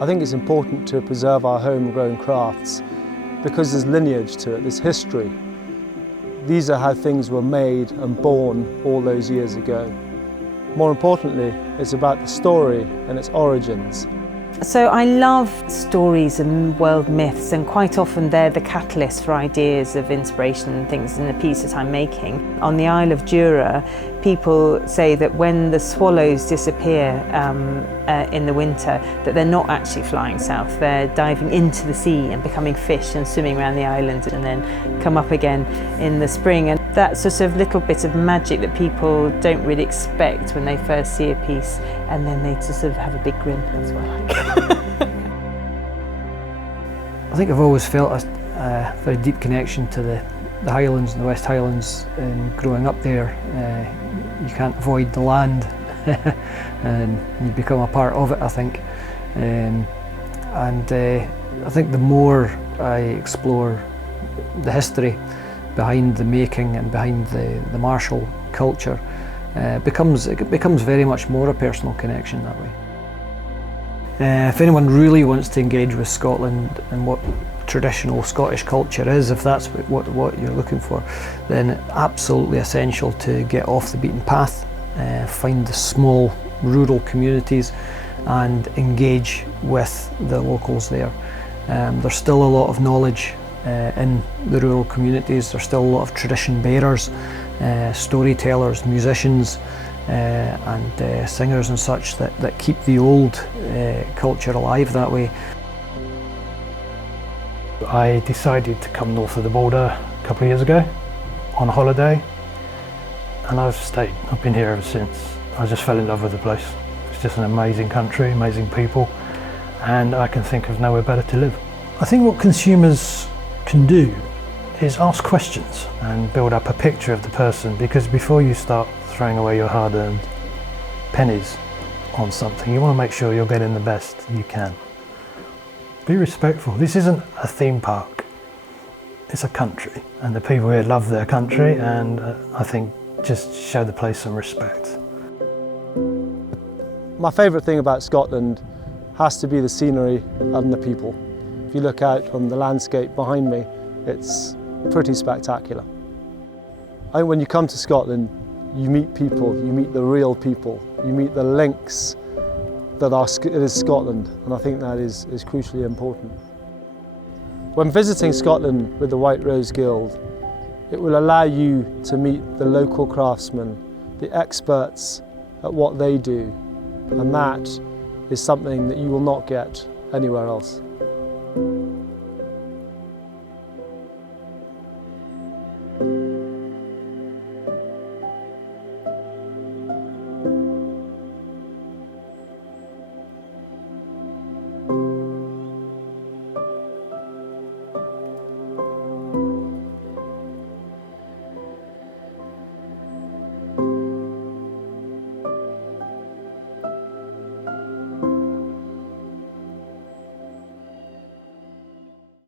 I think it's important to preserve our homegrown crafts because there's lineage to it, there's history. These are how things were made and born all those years ago. More importantly, it's about the story and its origins. So I love stories and world myths, and quite often they're the catalyst for ideas of inspiration and things in the piece that I'm making. On the Isle of Jura, people say that when the swallows disappear in the winter, that they're not actually flying south, they're diving into the sea and becoming fish and swimming around the island and then come up again in the spring. And that sort of little bit of magic that people don't really expect when they first see a piece, and then they just sort of have a big grin. That's what I like. I think I've always felt a very deep connection to the Highlands and the West Highlands, and growing up there you can't avoid the land and you become a part of it, I think. I think the more I explore the history behind the making and behind the martial culture, it becomes very much more a personal connection that way. If anyone really wants to engage with Scotland and what traditional Scottish culture is, if that's what you're looking for, then absolutely essential to get off the beaten path, find the small rural communities and engage with the locals there. There's still a lot of knowledge in the rural communities. There's still a lot of tradition bearers, storytellers, musicians, and singers and such that keep the old culture alive that way. I decided to come north of the border a couple of years ago on a holiday, and I've stayed. I've been here ever since. I just fell in love with the place. It's just an amazing country, amazing people, and I can think of nowhere better to live. I think what consumers can do is ask questions and build up a picture of the person, because before you start throwing away your hard-earned pennies on something, you want to make sure you're getting the best you can. Be respectful. This isn't a theme park, it's a country, and the people here love their country, and I think just show the place some respect. My favourite thing about Scotland has to be the scenery and the people. If you look out on the landscape behind me, it's pretty spectacular. I think when you come to Scotland, you meet people, you meet the real people, you meet the links that it is Scotland, and I think that is crucially important. When visiting Scotland with the White Rose Guild, it will allow you to meet the local craftsmen, the experts at what they do, and that is something that you will not get anywhere else.